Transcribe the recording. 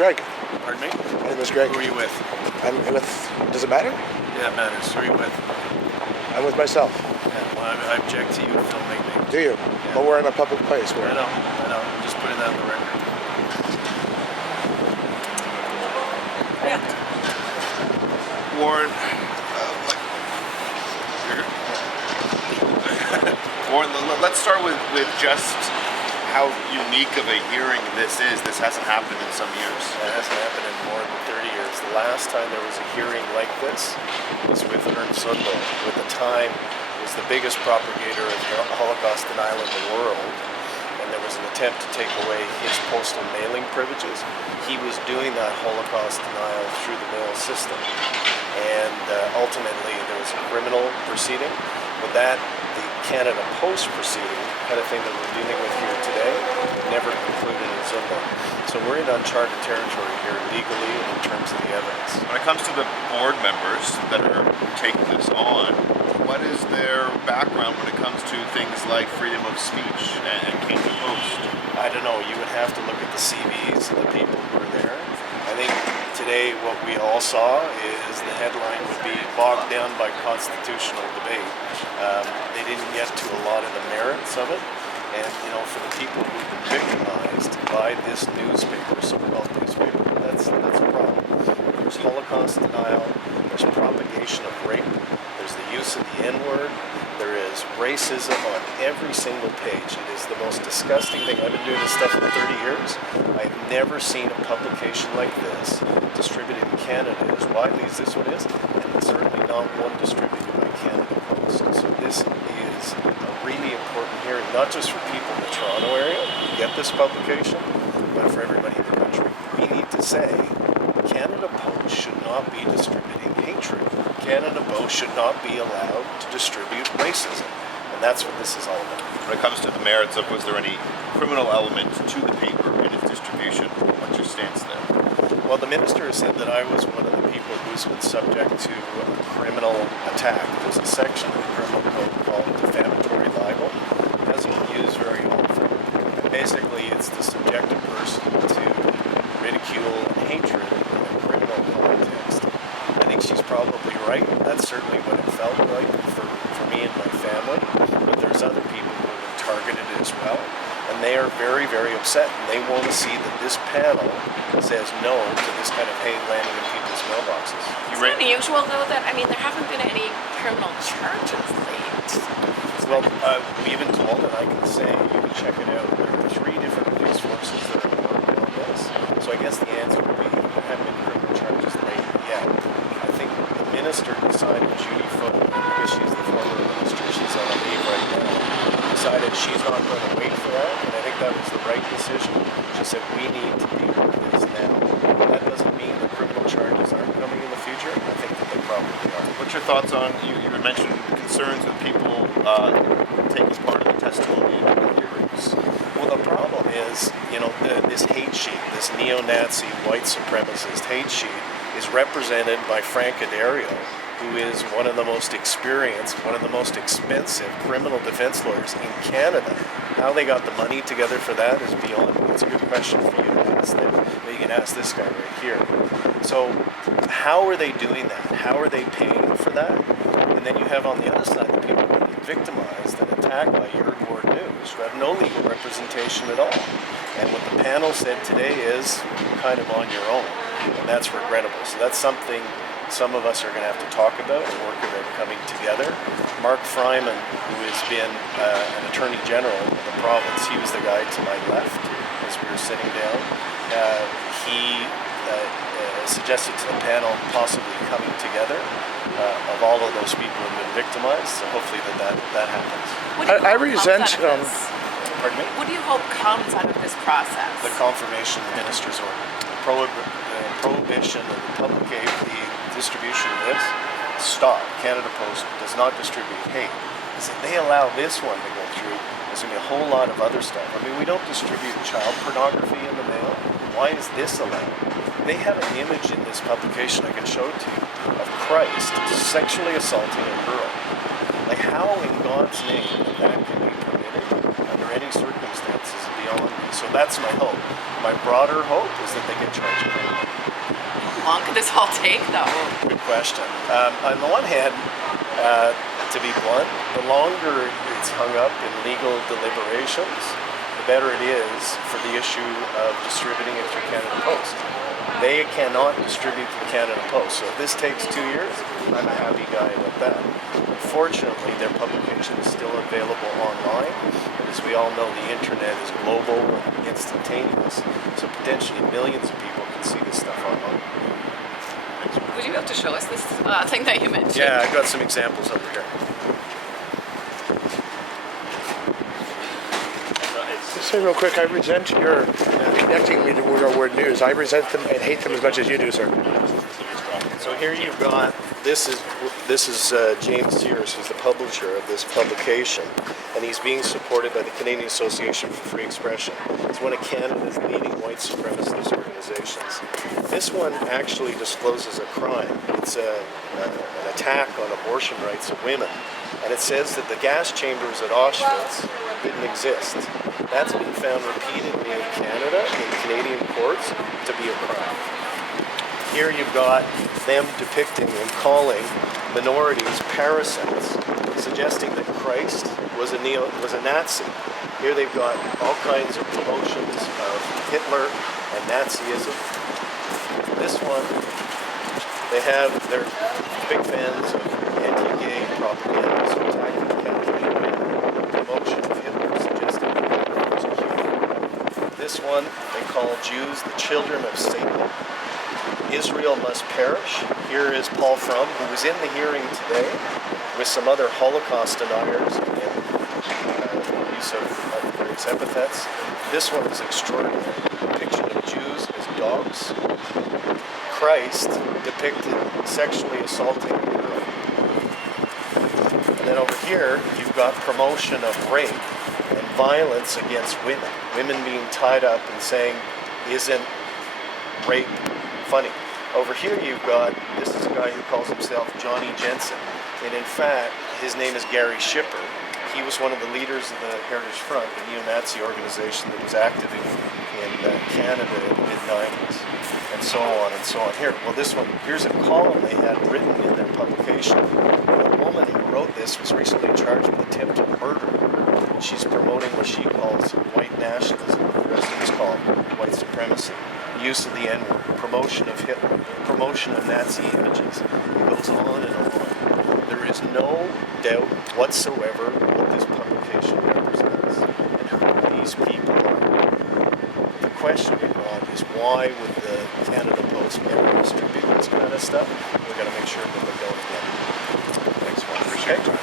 Greg. Pardon me? My name is Greg. Who are you with? I'm with. Does it matter? Yeah, it matters. Who are you with? I'm with myself. Yeah, well, I object to you filming me. Do you? Yeah. But we're in a public place. I know. I'm just putting that on the record. Yeah. Warren, Warren, let's start with just how unique of a hearing this is. This hasn't happened in some years. That hasn't happened in more than 30 years. The last time there was a hearing like this was with Ernst Sundberg, who at the time was the biggest propagator of Holocaust denial in the world. And there was an attempt to take away his postal mailing privileges. He was doing that Holocaust denial through the mail system. And ultimately there was a criminal proceeding. But that, the Canada Post proceeding, kind of thing that we're dealing with here today, never concluded in Zumba. So we're in uncharted territory here legally and in terms of the evidence. When it comes to the board members that are taking this on, what is their background when it comes to things like freedom of speech and Canada Post? I don't know. You would have to look at the CVs of the people who were there. I think today what we all saw is the headline would be bogged down by constitutional debate. They didn't get to a lot of the merits of it. And, you know, for the people who've been victimized by this newspaper, so-called newspaper, that's a problem. There's Holocaust denial, there's propagation of rape, there's the use of the N-word, there is racism on every single page. It is the most disgusting thing. I've been doing this stuff for 30 years. I've never seen a publication like this distributed in Canada as widely as this one is, and certainly not one distributed by Canada Post. So this is a really important hearing, not just for people in the Toronto area who get this publication, but for everybody in the country. We need to say Canada Post should not be distributing hatred. Canada Post should not be allowed to distribute racism. And that's what this is all about. When it comes to the merits of, was there any criminal element to the paper and its distribution? What's your stance there? Well, the minister has said that I was one of the people who's been subject to a criminal attack. There's a section of the criminal code called defamatory libel. It hasn't been used very often. And basically, it's to subject a person to ridicule and hatred in a criminal context. I think she's probably right. That's certainly what it felt like for me and my family. But there's other people who have been targeted as well. And they are very, very upset. And they want to see that this panel says no to this kind of hate landing in people's mailboxes. It's unusual, though, that, I mean, there haven't been any criminal charges laid. Well, we've been told, and I can say, you can check it out, there are 3 different police forces that are working on this. So I guess the answer would be there haven't been criminal charges laid yet. I think the minister decided, Judy Foote, because she's the former minister, she's on leave right now, decided she's not going to wait for that, and I think that was the right decision. She said, we need to deal with this now. That doesn't mean the criminal charges aren't coming in the future. I think that they probably are. What's your thoughts on, you had mentioned concerns with people taking part in the testimony in the hearings? Well, the problem is, you know, this hate sheet, this neo-Nazi white supremacist hate sheet is represented by Frank Addario, who is one of the most experienced, one of the most expensive criminal defense lawyers in Canada. How they got the money together for that is beyond me. It's a good question for you to ask them. But you can ask this guy right here. So how are they doing that? How are they paying for that? And then you have on the other side the people who are being victimized and attacked by your board news who have no legal representation at all. And what the panel said today is you're kind of on your own. And that's regrettable. So that's something some of us are going to have to talk about and work about coming together. Mark Fryman, who has been an Attorney General of the province, he was the guy to my left as we were sitting down. He suggested to the panel possibly coming together of all of those people who have been victimized. So hopefully that happens. I resent. Pardon me? What do you hope comes out of this process? The confirmation of the minister's order. The prohibition of the distribution of this, stop. Canada Post does not distribute hate. So if they allow this one to go through, there's going to be a whole lot of other stuff. I mean, we don't distribute child pornography in the mail. Why is this allowed? They have an image in this publication I can show to you of Christ sexually assaulting a girl. Like how in God's name that can be permitted under any circumstances is beyond me. So that's my hope. My broader hope is that they get charged criminally. How long could this all take, though? Good question. On the one hand, to be blunt, the longer it's hung up in legal deliberations, the better it is for the issue of distributing it through Canada Post. They cannot distribute through Canada Post. So if this takes 2 years, I'm a happy guy with that. Unfortunately, their publication is still available online. But as we all know, the internet is global and instantaneous. So potentially millions of people can see this stuff online. Would you be able to show us this thing that you mentioned? Yeah, I've got some examples over here. Just say real quick, I resent your connecting me to our word news. I resent them and hate them as much as you do, sir. So here you've got, this is James Sears, who's the publisher of this publication, and he's being supported by the Canadian Association for Free Expression. It's one of Canada's leading white supremacist organizations. This one actually discloses a crime. It's an attack on abortion rights of women, and it says that the gas chambers at Auschwitz didn't exist. That's been found repeatedly in Canada, in Canadian courts, to be a crime. Here you've got them depicting and calling minorities parasites, suggesting that Christ was a Nazi. Here they've got all kinds of promotions of Hitler and Nazism. This one, they're big fans of anti-gay propaganda, so attacking Catholic promotion of Hitler, suggesting that Hitler was a Jew. This one, they call Jews the children of Satan. Israel must perish. Here is Paul Frum, who was in the hearing today with some other Holocaust deniers in use of various epithets. This one is extraordinary. Depiction of Jews as dogs. Christ depicted sexually assaulting a girl. And then over here, you've got promotion of rape and violence against women. Women being tied up and saying, isn't rape funny? Over here you've got, this is a guy who calls himself Johnny Jensen, and in fact his name is Gary Shipper. He was one of the leaders of the Heritage Front, the neo-Nazi organization that was active in Canada in the mid-90s, and so on and so on. Here, well this one, here's a column they had written in their publication. The woman who wrote this was recently charged with attempted murder. She's promoting what she calls white nationalism, the rest of this called white supremacy. Use of the N-word, promotion of Hitler, promotion of Nazi images. It goes on and on. There is no doubt whatsoever what this publication represents and who these people are. The question we've got is why would the Canada Post ever distribute this kind of stuff? We've got to make sure that they don't get it. Thanks, Juan. Appreciate it.